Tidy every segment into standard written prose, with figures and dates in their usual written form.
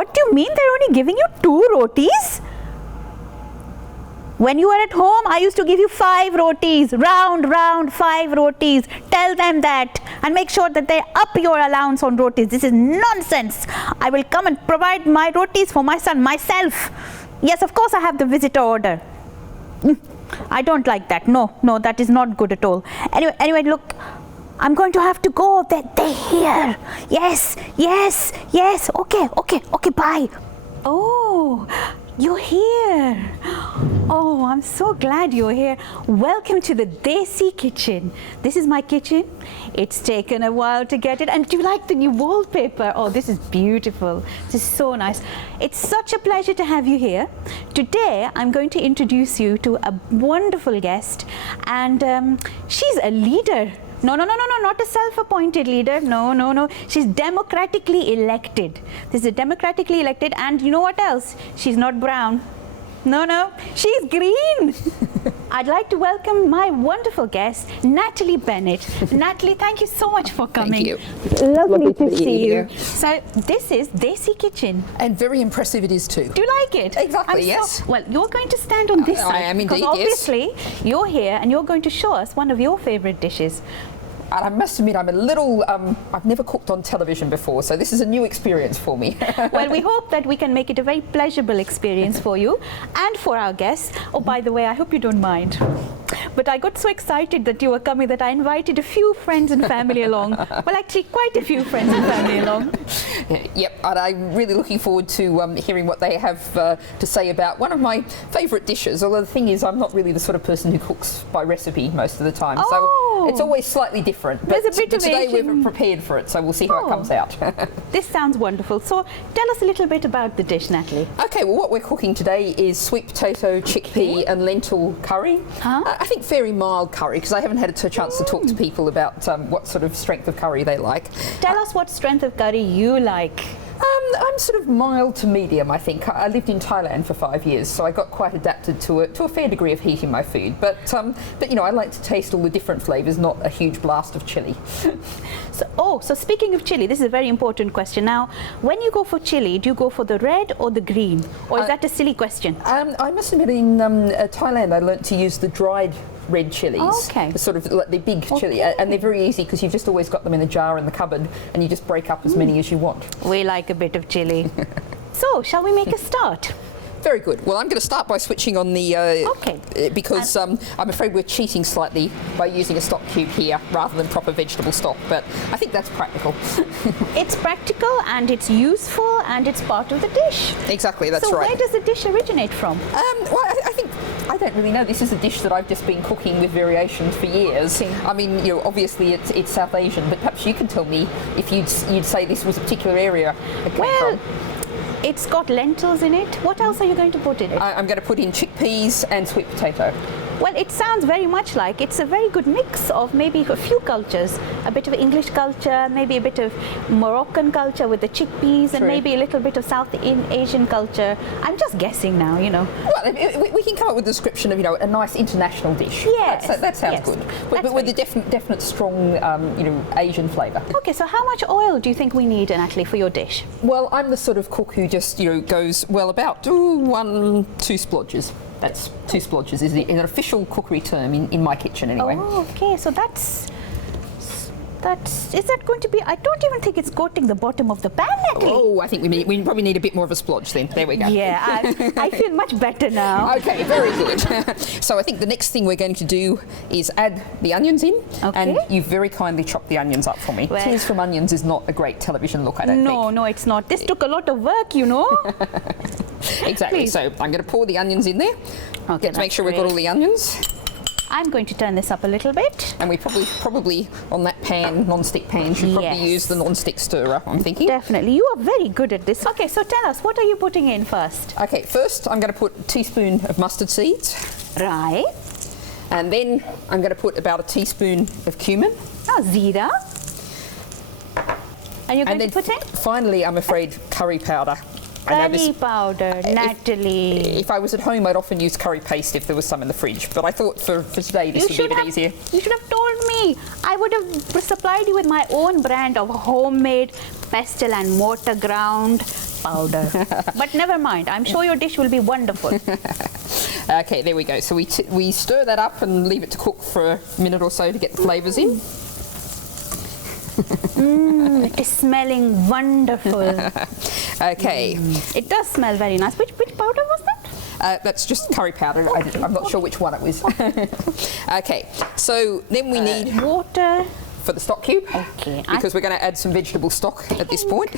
What do you mean they're only giving you 2 rotis? When you were at home, I used to give you 5 rotis, round, 5 rotis. Tell them that and make sure that they up your allowance on rotis. This is nonsense. I will come and provide my rotis for my son myself. Yes, of course I have the visitor order. I don't like that. No, that is not good at all. Anyway, look, I'm going to have to go. They're here. Yes. Okay, bye. Oh, you're here. Oh, I'm so glad you're here. Welcome to the Desi kitchen. This is my kitchen. It's taken a while to get it. And do you like the new wallpaper? Oh, this is beautiful. This is so nice. It's such a pleasure to have you here. Today, I'm going to introduce you to a wonderful guest. And she's a leader. No, not a self-appointed leader. No. She's democratically elected. This is democratically elected, and you know what else? She's not brown. No, she's green. I'd like to welcome my wonderful guest, Natalie Bennett. Natalie, thank you so much for coming. Thank you. Lovely to see you. So this is Desi kitchen. And very impressive it is too. Do you like it? Exactly, yes. Well, you're going to stand on this side. I am indeed, because obviously you're here and you're going to show us one of your favorite dishes. And I must admit, I'm a little, I've never cooked on television before, so this is a new experience for me. Well, we hope that we can make it a very pleasurable experience for you and for our guests. Oh, by the way, I hope you don't mind. But I got so excited that you were coming that I invited a few friends and family along. Well, actually, quite a few friends and family along. Yep, and I'm really looking forward to hearing what they have to say about one of my favourite dishes. Although the thing is, I'm not really the sort of person who cooks by recipe most of the time, so it's always slightly different. But today we've prepared for it, so we'll see how it comes out. This sounds wonderful. So tell us a little bit about the dish, Natalie. Okay, well, what we're cooking today is sweet potato, chickpea and lentil curry. I think very mild curry, because I haven't had a chance to talk to people about what sort of strength of curry they like. Tell us what strength of curry you like. I'm sort of mild to medium, I think. I lived in Thailand for 5 years, so I got quite adapted to a fair degree of heat in my food. But you know, I like to taste all the different flavours, not a huge blast of chilli. So speaking of chilli, this is a very important question. Now, when you go for chilli, do you go for the red or the green? Or is that a silly question? I must admit, in Thailand, I learnt to use the dried red chilies. Okay. Sort of like the big chili, and they're very easy because you've just always got them in a jar in the cupboard, and you just break up as many as you want. We like a bit of chili. So, shall we make a start? Very good. Well, I'm going to start by switching on the... because I'm afraid we're cheating slightly by using a stock cube here rather than proper vegetable stock, but I think that's practical. It's practical and it's useful and it's part of the dish. Exactly, that's right. So where does the dish originate from? Well, I don't really know. This is a dish that I've just been cooking with variations for years. I mean, you know, obviously it's South Asian, but perhaps you can tell me if you'd say this was a particular area it came from. It's got lentils in it. What else are you going to put in it? I'm going to put in chickpeas and sweet potato. Well, it sounds very much like it's a very good mix of maybe a few cultures, a bit of English culture, maybe a bit of Moroccan culture with the chickpeas, and maybe a little bit of South Asian culture. I'm just guessing now, you know. Well, we can come up with a description of, you know, a nice international dish. Yes. That sounds good. But with a definite strong, you know, Asian flavour. Okay, so how much oil do you think we need, Natalie, for your dish? Well, I'm the sort of cook who just, you know, goes, well, about 1-2 splodges. That's 2 splodges is an official cookery term in my kitchen anyway. Oh, okay. So is that going to be? I don't even think it's coating the bottom of the pan, Natalie. Oh, I think we probably need a bit more of a splodge then. There we go. Yeah, I feel much better now. Okay, very good. So I think the next thing we're going to do is add the onions in. Okay. And you very kindly chopped the onions up for me. Well, tears from onions is not a great television look, I don't think. No, it's not. This took a lot of work, you know. Exactly. Please. So I'm going to pour the onions in there. Okay, Get to make sure we've got all the onions. I'm going to turn this up a little bit. And we probably on that pan, non-stick pan, should probably use the non-stick stirrer, I'm thinking. Definitely. You are very good at this. Okay, so tell us, what are you putting in first? Okay, first I'm going to put a teaspoon of mustard seeds. Right. And then I'm going to put about a teaspoon of cumin. Oh, zira. And you're going to put in? Finally, I'm afraid, curry powder. Curry powder, Natalie. If I was at home, I'd often use curry paste if there was some in the fridge. But I thought for today this would be a bit easier. You should have told me. I would have supplied you with my own brand of homemade pestle and mortar ground powder. But never mind. I'm sure your dish will be wonderful. Okay, there we go. So we stir that up and leave it to cook for a minute or so to get the flavours in. It is smelling wonderful. Okay. It does smell very nice. Which powder was that? That's just curry powder. I'm not sure which one it was. Okay, so then we need water for the stock cube. Okay. Because we're going to add some vegetable stock at this point.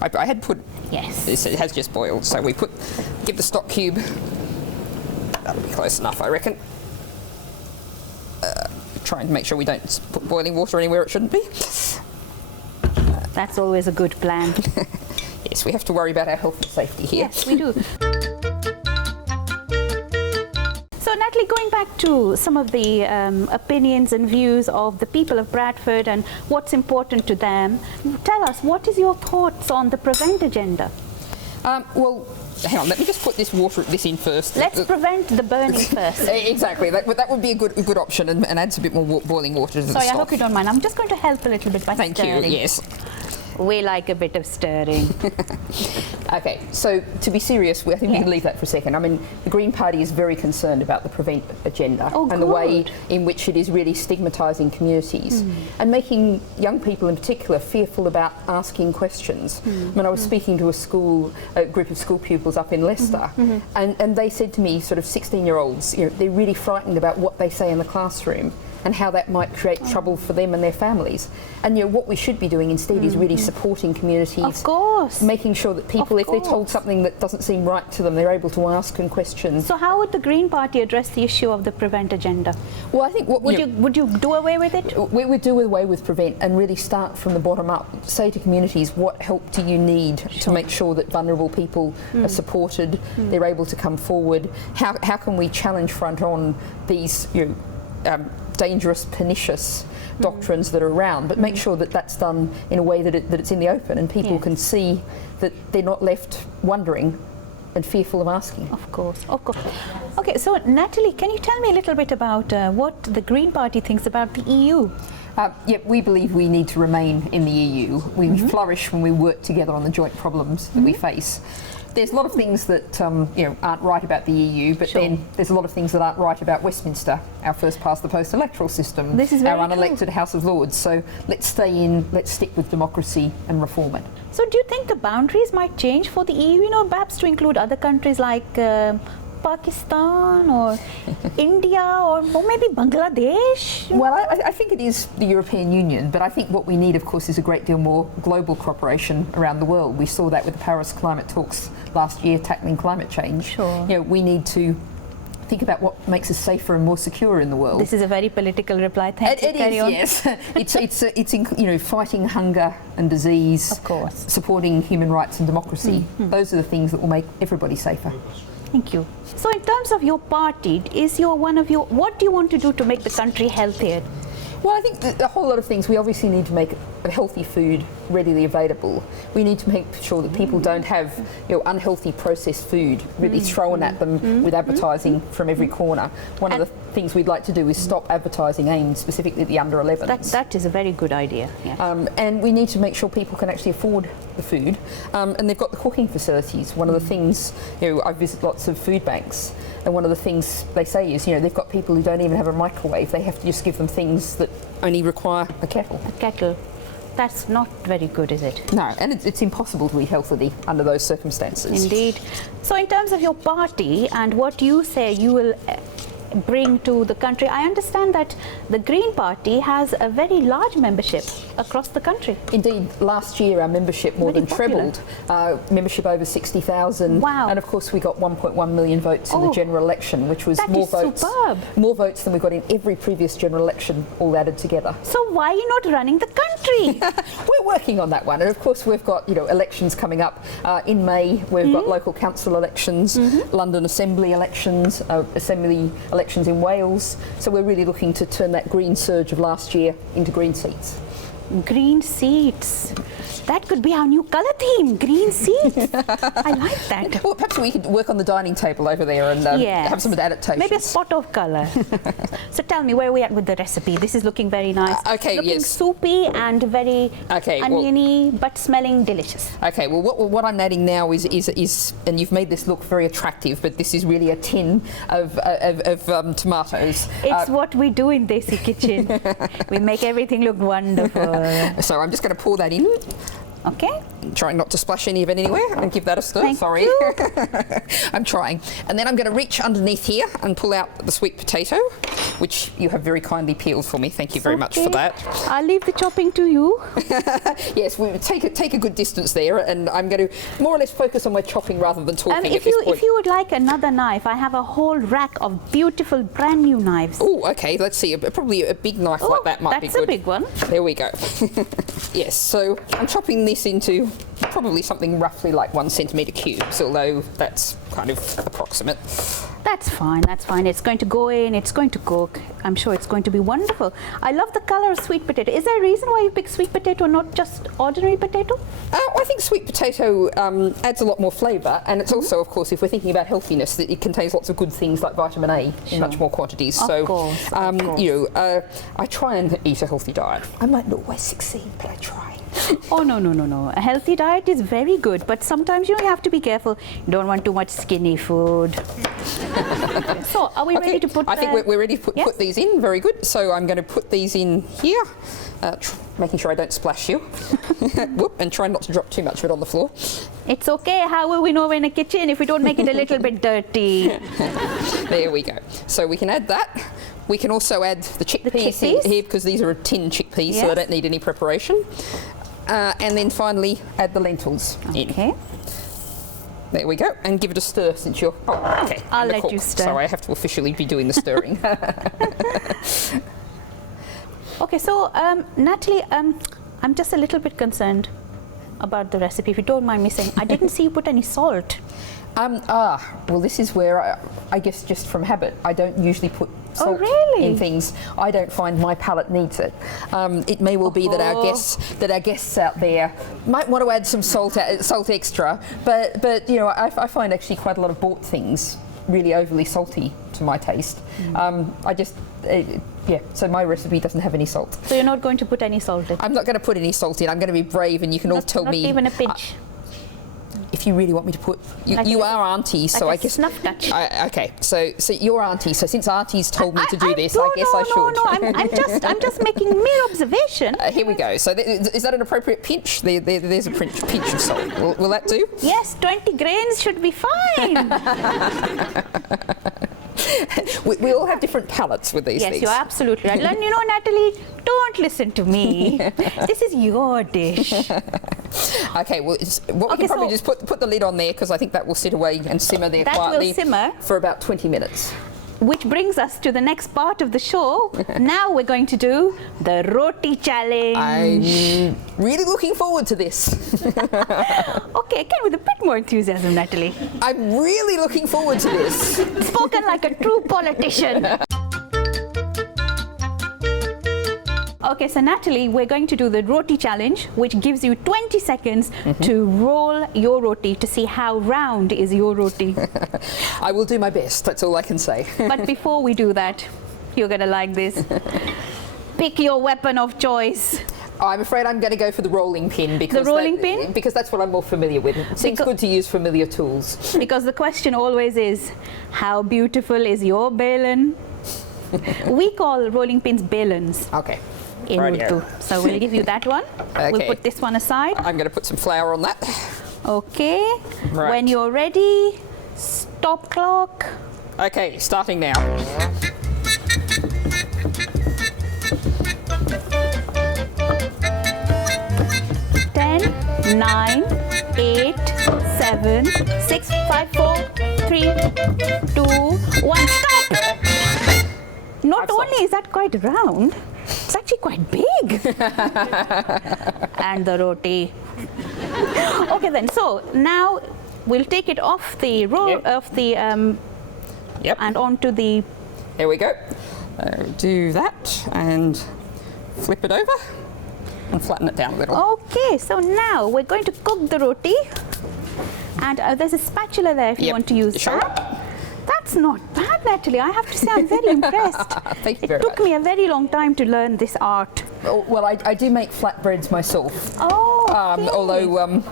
I had put. Yes. It has just boiled, so we give the stock cube. That'll be close enough, I reckon. Trying to make sure we don't put boiling water anywhere it shouldn't be. That's always a good plan. Yes, we have to worry about our health and safety here. Yes, we do. So, Natalie, going back to some of the opinions and views of the people of Bradford and what's important to them, tell us, what is your thoughts on the Prevent agenda? Well, hang on, let me just put this in first. Let's prevent the burning first. Exactly, that would be a good option and adds a bit more boiling water to the stock. Sorry, I hope you don't mind. I'm just going to help a little bit by stirring. Thank you, yes. We like a bit of stirring. Okay, so to be serious, I think we can leave that for a second. I mean, the Green Party is very concerned about the Prevent agenda and the way in which it is really stigmatising communities and making young people in particular fearful about asking questions. When I was speaking to a group of school pupils up in Leicester, and they said to me, sort of 16-year-olds, they're really frightened about what they say in the classroom and how that might create trouble for them and their families. And what we should be doing instead is really supporting communities. Of course. Making sure that people, if they're told something that doesn't seem right to them, they're able to ask and question. So how would the Green Party address the issue of the Prevent agenda? Well, I think would you do away with it? We would do away with Prevent and really start from the bottom up. Say to communities, what help do you need to make sure that vulnerable people are supported, they're able to come forward? How can we challenge front on these dangerous, pernicious doctrines that are around, but make sure that that's done in a way that it's in the open and people can see that they're not left wondering and fearful of asking. Of course, of course. Okay, so Natalie, can you tell me a little bit about what the Green Party thinks about the EU? We believe we need to remain in the EU. We flourish when we work together on the joint problems that we face. There's a lot of things that aren't right about the EU, but then there's a lot of things that aren't right about Westminster, our first past the post electoral system, this is very our unelected House of Lords. So let's stay in, let's stick with democracy and reform it. So do you think the boundaries might change for the EU, perhaps to include other countries like Pakistan or India or maybe Bangladesh? Well, I think it is the European Union, but I think what we need, of course, is a great deal more global cooperation around the world. We saw that with the Paris climate talks last year, tackling climate change. Sure. We need to think about what makes us safer and more secure in the world. This is a very political reply. Thank you. Carry on. Yes. It's fighting hunger and disease. Of course. Supporting human rights and democracy. Those are the things that will make everybody safer. Thank you. So in terms of your party, what do you want to do to make the country healthier? Well, I think a whole lot of things. We obviously need to make healthy food readily available. We need to make sure that people don't have unhealthy processed food really thrown at them with advertising from every corner. One of the things we'd like to do is stop advertising aimed specifically at the under 11s. That is a very good idea. Yes. And we need to make sure people can actually afford the food, and they've got the cooking facilities. One of the things, I visit lots of food banks, and one of the things they say is, they've got people who don't even have a microwave. They have to just give them things that only require a kettle. A kettle. That's not very good, is it? No, and it's impossible to eat healthily under those circumstances. Indeed. So in terms of your party and what you say you will bring to the country, I understand that the Green Party has a very large membership across the country. Indeed, last year our membership more than trebled. Membership over 60,000. Wow. And of course we got 1.1 million votes in the general election, which was more votes than we got in every previous general election all added together. So why are you not running the country? We're working on that one, and of course we've got elections coming up in May. We've got local council elections, London Assembly elections, Assembly elections in Wales. So we're really looking to turn that green surge of last year into green seats. Green seats. That could be our new colour theme, green seeds. I like that. Well, perhaps we could work on the dining table over there and have some adaptations. Maybe a spot of colour. So tell me, where are we at with the recipe? This is looking very nice. Okay, looking yes. soupy and very oniony, but smelling delicious. Okay, well, what I'm adding now is, and you've made this look very attractive, but this is really a tin of tomatoes. It's what we do in Desi kitchen. We make everything look wonderful. So I'm just going to pour that in. Okay. Trying not to splash any of it anywhere and give that a stir. Thank Sorry. you. I'm trying. And then I'm going to reach underneath here and pull out the sweet potato, which you have very kindly peeled for me. Thank you very much for that. I'll leave the chopping to you. Yes, we take a good distance there, and I'm going to more or less focus on my chopping rather than talking at this point. If you would like another knife, I have a whole rack of beautiful brand new knives. Oh, okay. Let's see. Probably a big knife like that might be good. That's a big one. There we go. Yes. So I'm chopping this into probably something roughly like 1 centimetre cubes, although that's kind of approximate. That's fine, that's fine. It's going to go in, it's going to cook. I'm sure it's going to be wonderful. I love the colour of sweet potato. Is there a reason why you pick sweet potato, not just ordinary potato? I think sweet potato adds a lot more flavour, and it's also, of course, if we're thinking about healthiness, that it contains lots of good things like vitamin A in much more quantities. Of course. You know, I try and eat a healthy diet. I might not always succeed, but I try. Oh, no. A healthy diet is very good, but sometimes you have to be careful. You don't want too much skinny food. So, are we ready to put... I think we're ready to put these in. Very good. So, I'm going to put these in here, making sure I don't splash you. Whoop, and try not to drop too much of it on the floor. It's okay. How will we know we're in a kitchen if we don't make it a little bit dirty? There we go. So, we can add that. We can also add the chickpeas here because these are a tin chickpeas, so they don't need any preparation. And then finally add the lentils in. Okay. There we go, and give it a stir since you're... Oh, okay. I'll let you stir. So I have to officially be doing the stirring. Okay, so Natalie, I'm just a little bit concerned about the recipe, if you don't mind me saying. I didn't see you put any salt. Well, this is where I guess just from habit, I don't usually put salt in things. I don't find my palate needs it. It may well be that our guests out there might want to add some salt extra, but you know, I find actually quite a lot of bought things really overly salty to my taste. So my recipe doesn't have any salt. So you're not going to put any salt in? I'm not going to put any salt in. I'm going to be brave, and you can all tell me. Not even a pinch. If you really want me to put, you are auntie, so I guess. Snuff touch. Okay, so you're auntie. So since auntie's told me to do this, I guess I should. I'm just making mere observation. Here we go. So is that an appropriate pinch? There's a pinch of salt. Will that do? Yes, 20 grains should be fine. We all have different palates with these things. Yes, you're absolutely right. And you know, Natalie, don't listen to me. This is your dish. Okay, well, we can probably just put the lid on there, because I think that will sit away and simmer there quietly. That will simmer for about 20 minutes. Which brings us to the next part of the show. Now we're going to do the roti challenge. I'm really looking forward to this. Okay, again with a bit more enthusiasm, Natalie. I'm really looking forward to this. Spoken like a true politician. Okay, so Natalie, we're going to do the roti challenge, which gives you 20 seconds to roll your roti to see how round is your roti. I will do my best, that's all I can say. But before we do that, you're going to like this. Pick your weapon of choice. I'm afraid I'm going to go for the rolling pin. Because because that's what I'm more familiar with. It seems good to use familiar tools. Because the question always is, how beautiful is your balan? We call rolling pins balans. Okay. In Urdu. So we'll give you that one. Okay. We'll put this one aside. I'm going to put some flour on that. Okay. Right. When you're ready, stop clock. Okay, starting now. Ten, 9, 8, 7, 6, 5, 4, 3, 2, 1. Stop! Not only is that quite round, it's actually quite big. And the roti. Okay then, so now we'll take it off the roll of the and onto the... There we go. Do that and flip it over. and flatten it down a little. Okay, so now we're going to cook the roti. And there's a spatula there if you want to use Sure. that. That's not bad, Natalie. I have to say I'm very impressed. Thank you very much. It took me a very long time to learn this art. Well, I do make flatbreads myself. Oh, okay. Although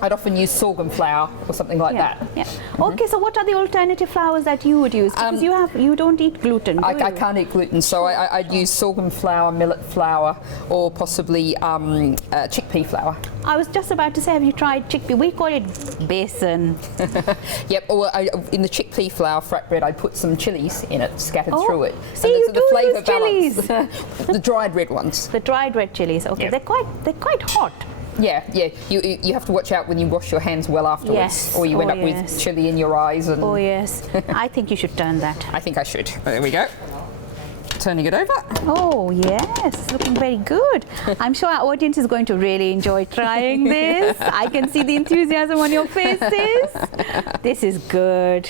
I'd often use sorghum flour or something like that. Yeah. Okay, so what are the alternative flours that you would use? Because you don't eat gluten, I can't eat gluten, so I'd use sorghum flour, millet flour, or possibly chickpea flour. I was just about to say, have you tried chickpea? We call it besan. Yep, or in the chickpea flour flatbread, I'd put some chilies in it, scattered through it. See, you do use chilies. The dried red ones. The dried red chilies. Okay, Yep. they're quite hot. Yeah. You have to watch out when you wash your hands well afterwards, Yes. or you end up with chili in your eyes. And Oh yes, I think you should turn that. I think I should. There we go. Turning it over. Oh yes, looking very good. I'm sure our audience is going to really enjoy trying this. I can see the enthusiasm on your faces. This is good.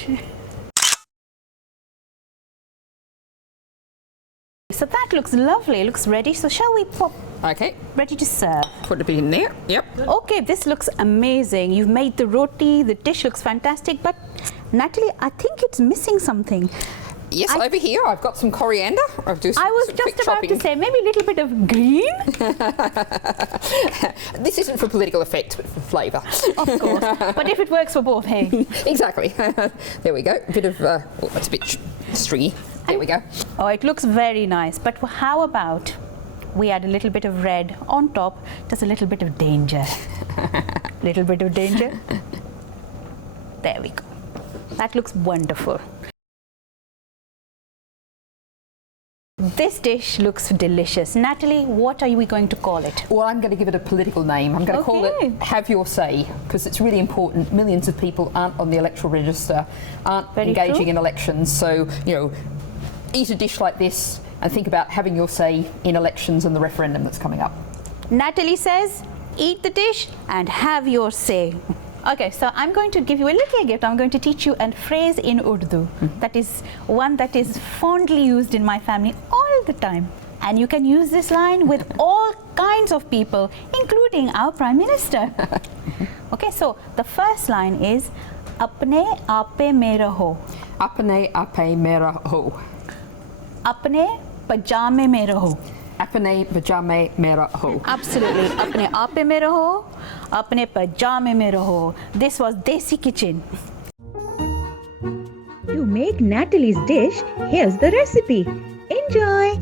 So that looks lovely. It looks ready. So shall we pop? Okay. Ready to serve. Put a bit in there. Yep. Okay, this looks amazing. You've made the roti. The dish looks fantastic. But Natalie, I think it's missing something. Yes, over here I've got some coriander. I was just about to say maybe a little bit of green. This isn't for political effect, but for flavour. Of course. But if it works for both, hey. Exactly. There we go. A bit of, oh, that's a bit stringy. There we go. Oh, it looks very nice. But how about we add a little bit of red on top, just a little bit of danger. Little bit of danger. There we go. That looks wonderful. This dish looks delicious. Natalie, what are we going to call it? Well, I'm going to give it a political name. I'm going to call it Have Your Say, because it's really important. Millions of people aren't on the electoral register, aren't engaging in elections. So, you know, eat a dish like this and think about having your say in elections and the referendum that's coming up. Natalie says, eat the dish and have your say. Okay, so I'm going to give you a little gift. I'm going to teach you a phrase in Urdu. That is one that is fondly used in my family all the time. And you can use this line with all kinds of people, including our Prime Minister. Okay, so the first line is, Apne aape mein raho. Apne aape mein raho. Apne pajame mein raho. Apne pajame mein raho. Absolutely. Apne aape mein raho. Apne pajame mein raho. This was Desi Kitchen. To make Natalie's dish, here's the recipe. Enjoy!